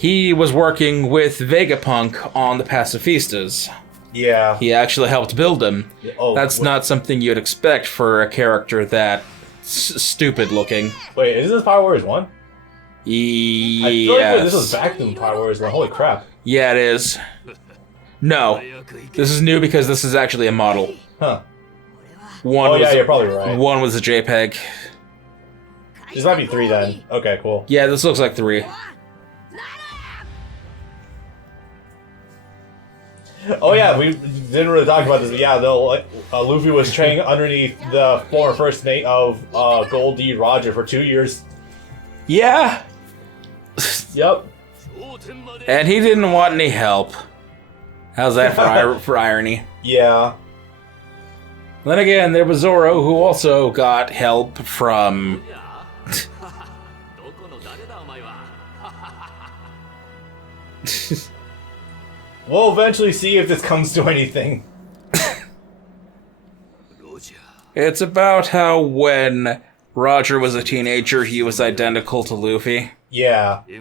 he was working with Vegapunk on the Pacifistas. Yeah. He actually helped build them. Oh, That's not something you'd expect for a character that stupid looking. Wait, is this Power Warriors 1? Yes. I feel like this was back in Power Warriors 1. Holy crap. Yeah, it is. No. This is new because this is actually a model. Huh. You're probably right. One was a JPEG. This might be 3 then. Okay, cool. Yeah, this looks like 3. Oh yeah, we didn't really talk about this, but yeah, though, Luffy was training underneath the former first mate of Goldie Roger for 2 years. Yeah. Yep. And he didn't want any help. How's that for irony? Yeah. Then again, there was Zoro, who also got help from... We'll eventually see if this comes to anything. It's about how when Roger was a teenager, he was identical to Luffy. Yeah. Is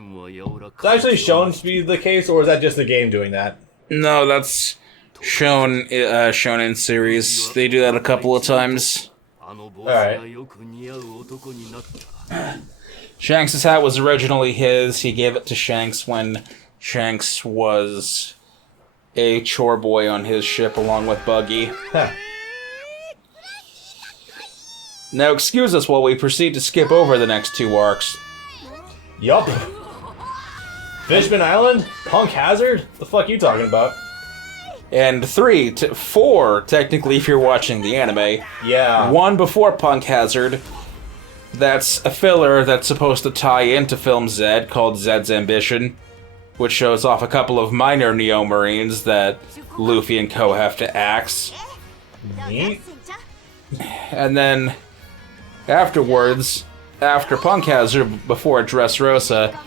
that actually shown to be the case, or is that just the game doing that? No, that's shown in series. They do that a couple of times. Alright. Shanks' hat was originally his. He gave it to Shanks when Shanks was a chore boy on his ship along with Buggy. Huh. Now excuse us while we proceed to skip over the next 2 arcs. Yup. Fishman Island? Punk Hazard? The fuck you talking about? And 4, technically, if you're watching the anime. Yeah. 1 before Punk Hazard. That's a filler that's supposed to tie into Film Z, called Zed's Ambition, which shows off a couple of minor Neo Marines that Luffy and co have to axe. Neat. And then, afterwards, after Punk Hazard, before Dressrosa,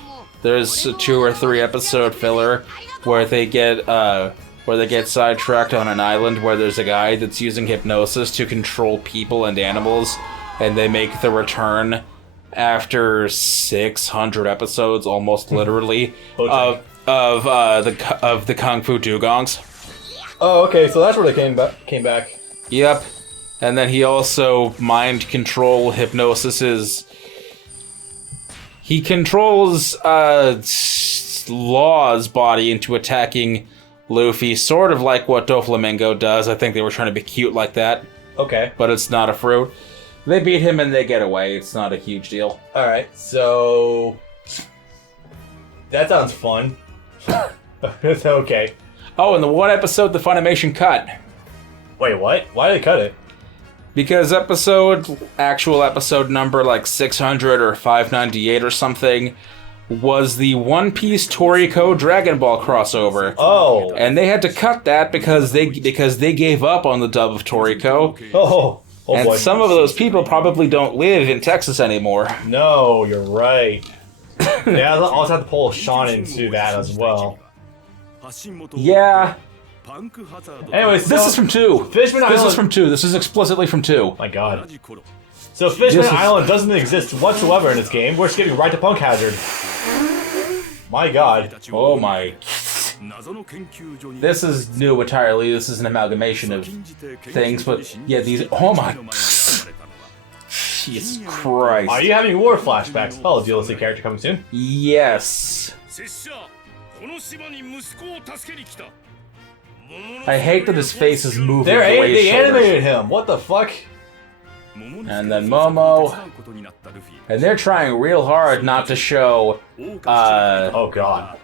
there's a 2 or 3 episode filler where they get sidetracked on an island where there's a guy that's using hypnosis to control people and animals, and they make the return after 600 episodes, almost literally, of the Kung Fu Dugongs. Oh, okay, so that's where they came back. Yep. And then he also mind control hypnosis. He controls Law's body into attacking Luffy, sort of like what Doflamingo does. I think they were trying to be cute like that. Okay. But it's not a fruit. They beat him and they get away. It's not a huge deal. Alright, so... that sounds fun. It's okay. Oh, and the one episode the Funimation cut. Wait, what? Why did they cut it? Because actual episode number like 600 or 598 or something, was the One Piece Toriko Dragon Ball crossover. Oh. And they had to cut that because they gave up on the dub of Toriko. Oh and boy. Some of those people probably don't live in Texas anymore. No, you're right. Yeah, I'll also have to pull Sean into that as well. Yeah. Anyways, this is from 2. Fishman Island. This is from 2. This is explicitly from 2. My god. So Fishman Island doesn't exist whatsoever in this game. We're skipping right to Punk Hazard. My god. Oh my. This is new entirely. This is an amalgamation of things, but yeah, these. Oh my. Jesus Christ. Are you having war flashbacks? Oh, DLC character coming soon? Yes. I hate that his face is moving the way they animated him. What the fuck? And then Momo. And they're trying real hard not to show oh god.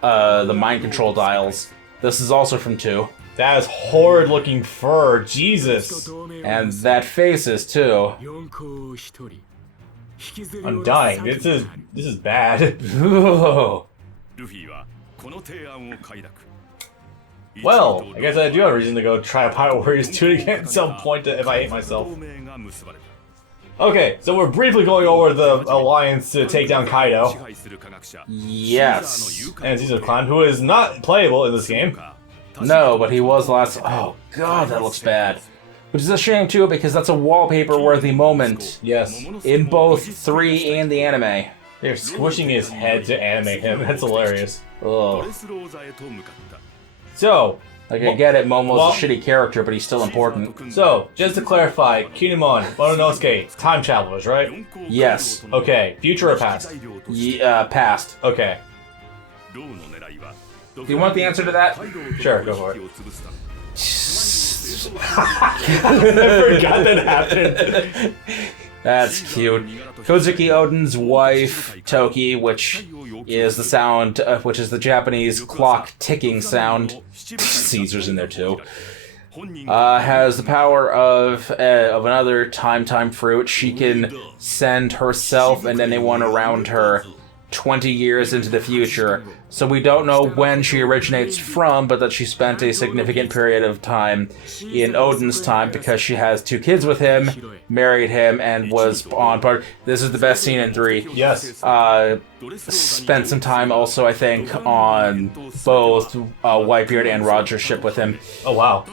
The mind control dials. This is also from 2. That is horrid looking fur. Jesus. And that face is too. I'm dying. This is bad. Well, I guess I do have a reason to go try Pirate Warriors 2 again at some point if I hate myself. Okay, so we're briefly going over the alliance to take down Kaido. Yes. And Caesar Clan, who is not playable in this game. No, but he was last. Oh god, that looks bad. Which is a shame too, because that's a wallpaper-worthy moment. Yes. In both 3 and the anime. They're squishing his head to animate him. That's hilarious. Ugh. So, Like, I get it, Momo's a shitty character, but he's still important. So, just to clarify, Kinemon, Mononosuke, time travelers, right? Yes. Okay, future or past? Past. Okay, Do you want the answer to that? sure, go for it. I forgot that happened. That's cute. Kozuki Oden's wife, Toki, which is the sound, which is the Japanese clock ticking sound. Caesar's in there too. Has the power of another time fruit. She can send herself and anyone around her 20 years into the future. So we don't know when she originates from, but that she spent a significant period of time in Oden's time because she has 2 kids with him, married him, and was on part. This is the best scene in 3. Yes. Spent some time also, I think, on both Whitebeard and Roger's ship with him. Oh wow.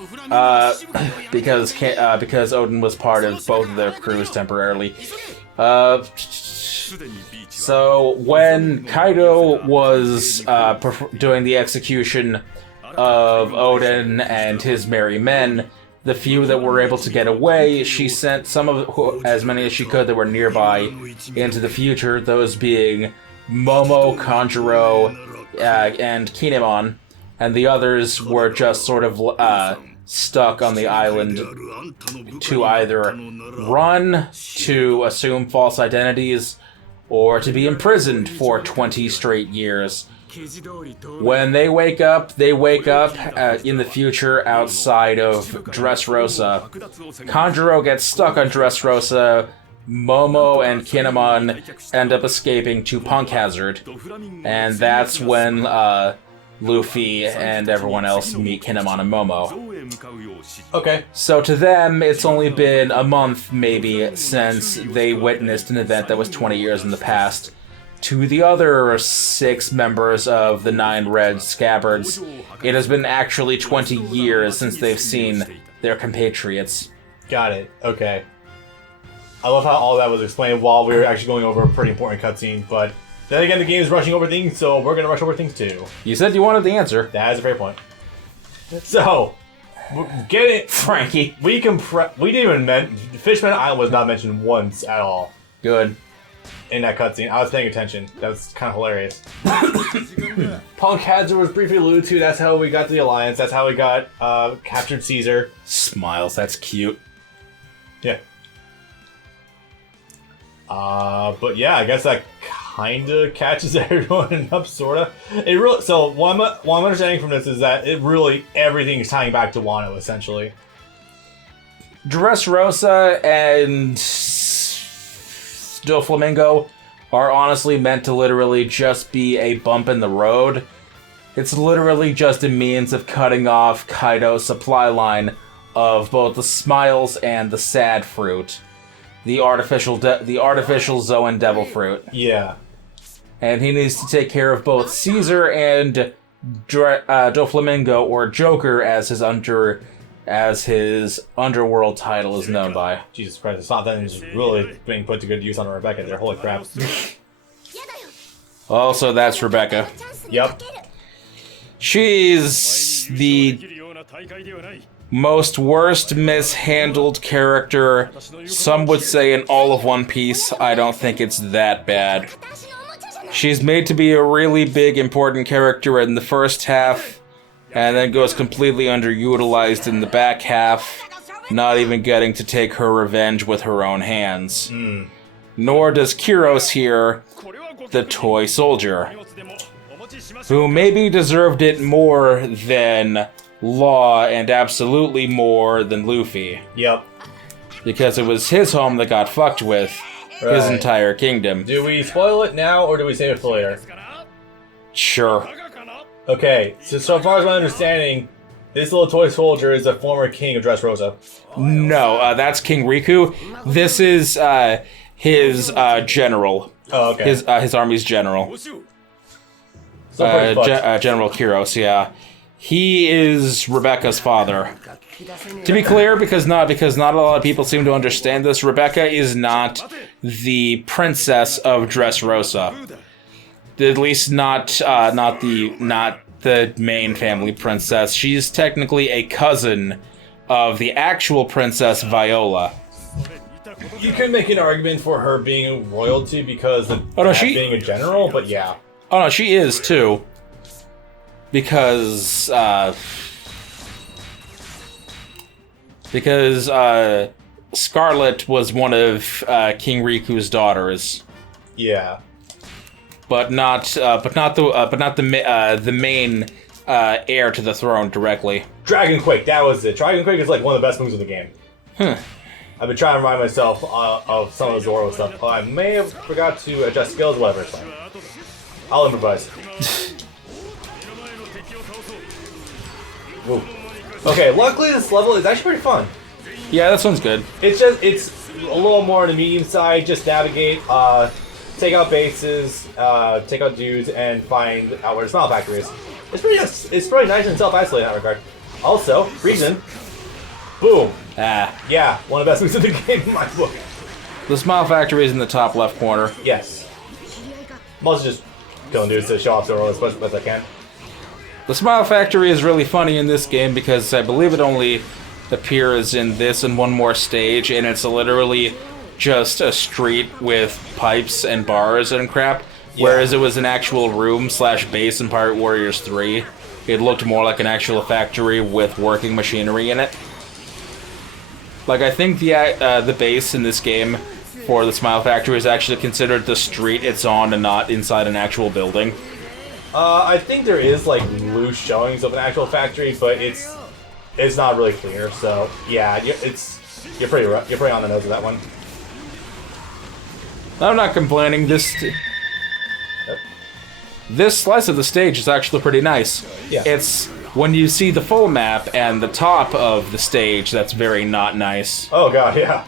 Because Oden was part of both of their crews temporarily. So when Kaido was doing the execution of Oden and his merry men, the few that were able to get away, she sent as many as she could that were nearby into the future, those being Momo, Kanjuro, and Kinemon, and the others were just sort of stuck on the island to either run, to assume false identities, or to be imprisoned for 20 straight years. When they wake up in the future outside of Dressrosa. Kanjuro gets stuck on Dressrosa. Momo and Kinemon end up escaping to Punk Hazard, and that's when Luffy and everyone else meet Kinemon and Momo. Okay. So to them, it's only been a month, maybe, since they witnessed an event that was 20 years in the past. To the other 6 members of the 9 Red Scabbards, it has been actually 20 years since they've seen their compatriots. Got it. Okay. I love how all that was explained while we were actually going over a pretty important cutscene, but then again, the game is rushing over things, so we're gonna rush over things too. You said you wanted the answer. That is a fair point. So, get it, Frankie. we didn't even Fishman Island was not mentioned once at all Good. in that cutscene. I was paying attention. That was kind of hilarious. Punk Hazard was briefly alluded to. That's how we got the alliance. That's how we got captured Caesar. Smiles, that's cute. Yeah. But yeah, I guess that kind of catches everyone up, sort of. So what I'm understanding from this is that everything is tying back to Wano, essentially. Dressrosa and Doflamingo are honestly meant to literally just be a bump in the road. It's literally just a means of cutting off Kaido's supply line of both the smiles and the sad fruit. The artificial Zoan devil fruit. Yeah. And he needs to take care of both Caesar and Doflamingo, or Joker, as his underworld title is known by. Jesus Christ, it's not that he's really being put to good use on Rebecca there. Holy crap. Also, that's Rebecca. Yep. She's the most worst mishandled character, some would say, in all of One Piece. I don't think it's that bad. She's made to be a really big, important character in the first half, and then goes completely underutilized in the back half, not even getting to take her revenge with her own hands. Nor does Kyros here, the toy soldier, who maybe deserved it more than Law, and absolutely more than Luffy. Yep. Because it was his home that got fucked with, his entire kingdom. Do we spoil it now, or do we save it for later? Sure. Okay, so far as my understanding, this little toy soldier is the former king of Dressrosa. No, that's King Riku. This is his general. Oh, okay. His army's general. General Kyros, yeah. He is Rebecca's father. To be clear, because not a lot of people seem to understand this, Rebecca is not the princess of Dressrosa. At least not the main family princess. She's technically a cousin of the actual Princess Viola. You could make an argument for her being royalty because of being a general, but yeah. Oh no, she is too. Because Scarlet was one of King Riku's daughters. Yeah. But not the main heir to the throne directly. Dragon Quake, that was it. Dragon Quake is like one of the best moves in the game. I've been trying to remind myself of some of the Zoro stuff. I may have forgot to adjust skills, whatever, it's fine. I'll improvise. Ooh. Okay, luckily this level is actually pretty fun. Yeah, this one's good. It's a little more on the medium side, just navigate, take out bases, take out dudes, and find out where the Smile Factory is. It's pretty nice and self-isolated in that regard. Also, reason, boom. Yeah, one of the best moves in the game in my book. The Smile Factory is in the top left corner. Yes. I'm also just killing dudes to show off Zoro as much as I can. The Smile Factory is really funny in this game because I believe it only appears in this and one more stage, and it's literally just a street with pipes and bars and crap, whereas it was an actual room / base in Pirate Warriors 3. It looked more like an actual factory with working machinery in it. Like, I think the base in this game for the Smile Factory is actually considered the street it's on and not inside an actual building. I think there is like loose showings of an actual factory, but it's not really clear. So yeah, you're pretty on the nose of that one. I'm not complaining. This slice of the stage is actually pretty nice. Yeah. It's when you see the full map and the top of the stage that's very not nice. Oh god, yeah.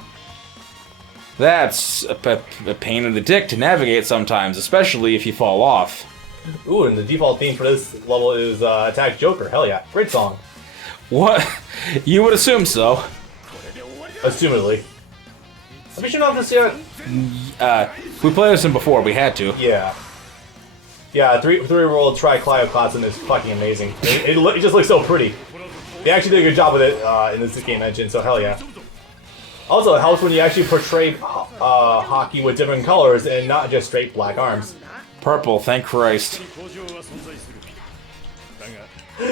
That's a pain in the dick to navigate sometimes, especially if you fall off. Ooh, and the default theme for this level is Attack Joker. Hell yeah. Great song. What? You would assume so. Assumedly. Have you seen off this yet? We played this one before, we had to. Yeah. Yeah, three-roll Tri-Clioclasm is fucking amazing. It just looks so pretty. They actually did a good job with it in this game engine, so hell yeah. Also, it helps when you actually portray hockey with different colors and not just straight black arms. Purple, thank Christ.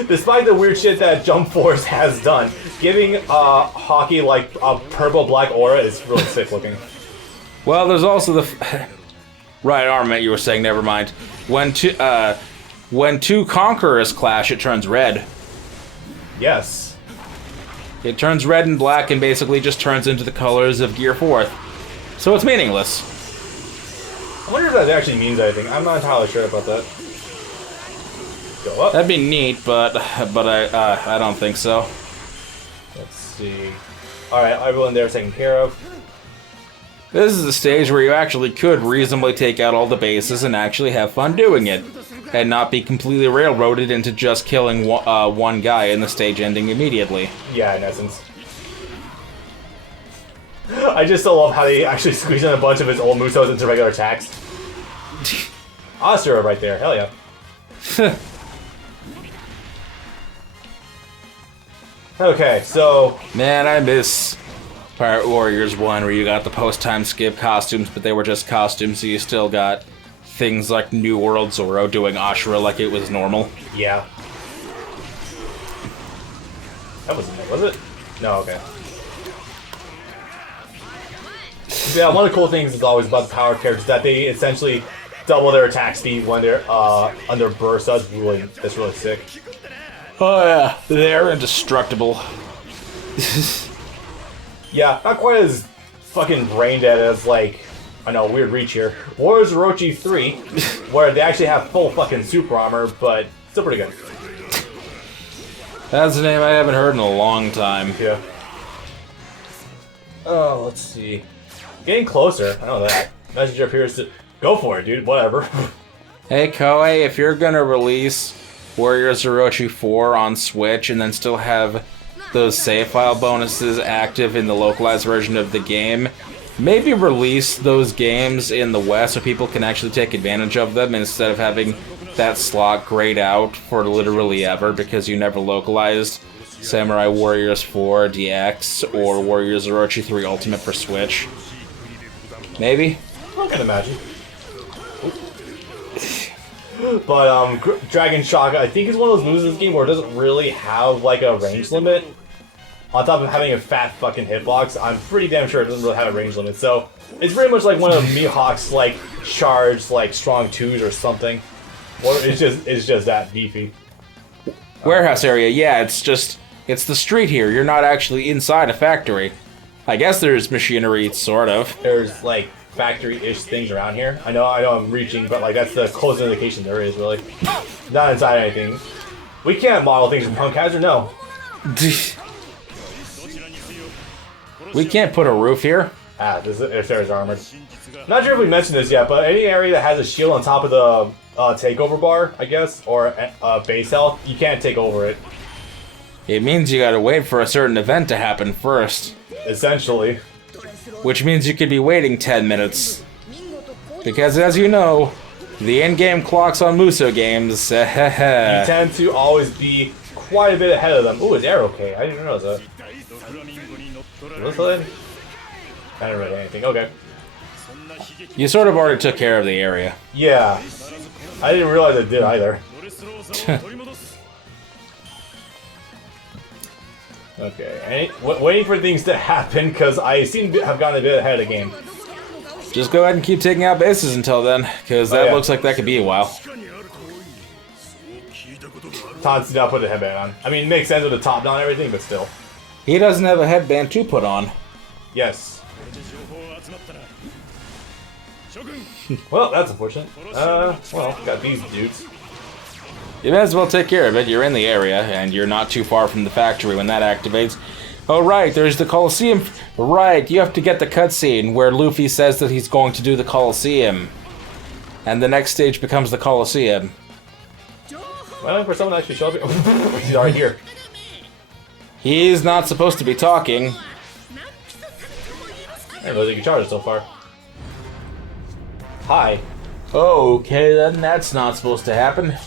Despite the weird shit that Jump Force has done, giving hockey like a purple-black aura is really sick looking. Well, there's also the right armament you were saying. Never mind. When two conquerors clash, it turns red. Yes. It turns red and black, and basically just turns into the colors of Gear 4th. So it's meaningless. I wonder if that actually means anything. I'm not entirely sure about that. Go up. That'd be neat, but I don't think so. Let's see. Alright, everyone there taken care of. This is a stage where you actually could reasonably take out all the bases and actually have fun doing it, and not be completely railroaded into just killing one guy and the stage ending immediately. Yeah, in essence. I just still love how they actually squeeze in a bunch of his old Musos into regular attacks. Asura right there, hell yeah. Okay, so... Man, I miss Pirate Warriors 1, where you got the post-time skip costumes, but they were just costumes, so you still got things like New World Zoro doing Ashura like it was normal. Yeah. That wasn't it, was it? No, okay. Yeah, one of the cool things is always about the power characters that they essentially double their attack speed when they're under burst. That's really sick. Oh yeah, they're indestructible. Yeah, not quite as fucking brain dead as like, I know, weird reach here. Warriors Orochi 3, where they actually have full fucking super armor, but still pretty good. That's a name I haven't heard in a long time. Yeah. Oh, let's see. Getting closer, I know that. Messenger appears to... Go for it, dude, whatever. Hey Koei, if you're gonna release Warriors Orochi 4 on Switch and then still have those save file bonuses active in the localized version of the game, Maybe release those games in the West so people can actually take advantage of them instead of having that slot grayed out for literally ever because you never localized Samurai Warriors 4 DX or Warriors Orochi 3 Ultimate for Switch. Maybe? I can imagine. But Dragon Shock, I think is one of those moves in this game where it doesn't really have like a range limit. On top of having a fat fucking hitbox, I'm pretty damn sure it doesn't really have a range limit. So it's pretty much like one of Mihawk's like charged like strong twos or something. Or it's just that beefy. Warehouse area, yeah, it's the street here. You're not actually inside a factory. I guess there's machinery, sort of. There's like factory-ish things around here. I know I'm reaching, but like that's the closest indication there is really. Not inside anything. We can't model things from Punk Hazard, no. We can't put a roof here. If there's armored. Not sure if we mentioned this yet, but any area that has a shield on top of the takeover bar, I guess, or base health, you can't take over it. It means you gotta wait for a certain event to happen first. Essentially. Which means you could be waiting 10 minutes. Because as you know, the in-game clocks on Muso games, you tend to always be quite a bit ahead of them. Ooh, it's Arrow K. I didn't realize that. Listen. I didn't read anything. Okay. You sort of already took care of the area. Yeah. I didn't realize it did either. Okay. Waiting for things to happen because I seem to have gotten a bit ahead of the game. Just go ahead and keep taking out bases until then, because that looks like that could be a while. Todd's not put a headband on. I mean, it makes sense with the top down and everything, but still. He doesn't have a headband to put on. Yes. Well, that's unfortunate. Well, got these dudes. You may as well take care of it. You're in the area, and you're not too far from the factory when that activates. Oh, right, there's the Colosseum. Right, you have to get the cutscene where Luffy says that he's going to do the Colosseum. And the next stage becomes the Colosseum. Well, for someone to actually show up. He's already here. He's not supposed to be talking. I didn't realize you can charge it so far. Hi. Okay, then that's not supposed to happen.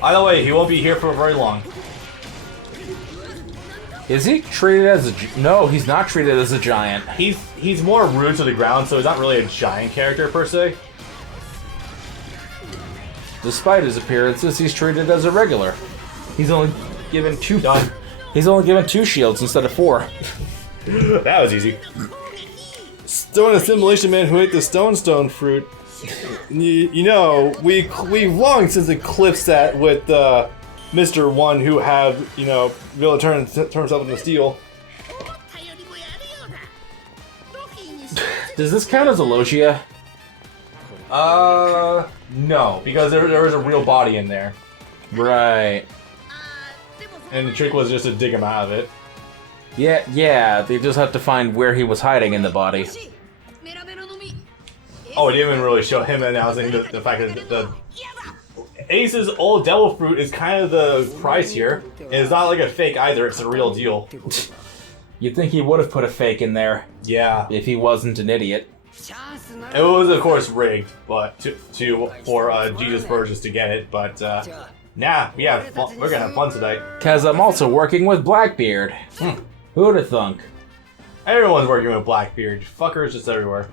Either way, he won't be here for very long. Is he treated as a... No, he's not treated as a giant. He's more rude to the ground, so he's not really a giant character per se. Despite his appearances, he's treated as a regular. He's only given two... Done. He's only given 2 shields instead of 4. That was easy. Stone assimilation man who ate the stone fruit. You know, we've long since eclipsed that with Mr. One who had, you know, really turned himself into steel. Does this count as a Logia? No, because there was a real body in there. Right. And the trick was just to dig him out of it. Yeah, they just have to find where he was hiding in the body. Oh, it didn't even really show him announcing the fact that the Ace's old devil fruit is kind of the price here. And it's not like a fake either, it's a real deal. You'd think he would have put a fake in there. Yeah. If he wasn't an idiot. It was, of course, rigged, but for Jesus Burgess to get it, but nah, we're gonna have fun tonight. Cause I'm also working with Blackbeard. Who'd have thunk? Everyone's working with Blackbeard. Fuckers just everywhere.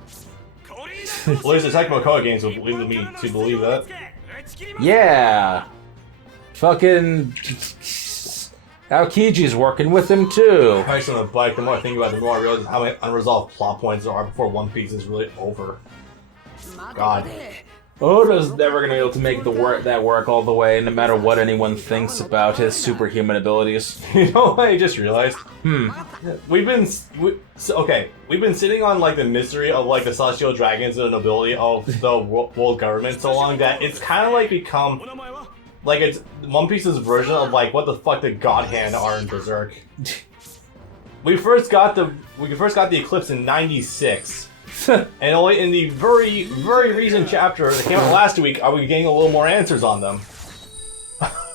At least the Tecmo Koei games would lead me to believe that. Yeah. Fucking... Aokiji's working with him too. Price on the bike, the more I think about it, the more I realize how many unresolved plot points there are before One Piece is really over. God. Oda's never gonna be able to make that work all the way, no matter what anyone thinks about his superhuman abilities. You know what I just realized? We've been sitting on like the mystery of like the celestial dragons and the nobility of the world government so long that it's kind of like become like it's One Piece's version of like what the fuck the God Hand are in Berserk. We first got the eclipse in '96. And only in the very, very recent chapter that came out last week are we getting a little more answers on them.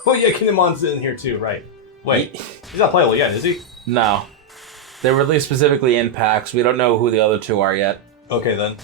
Oh yeah, Kinemon's in here too, right. Wait, he's not playable yet, is he? No. They were released specifically in packs. We don't know who the other two are yet. Okay then.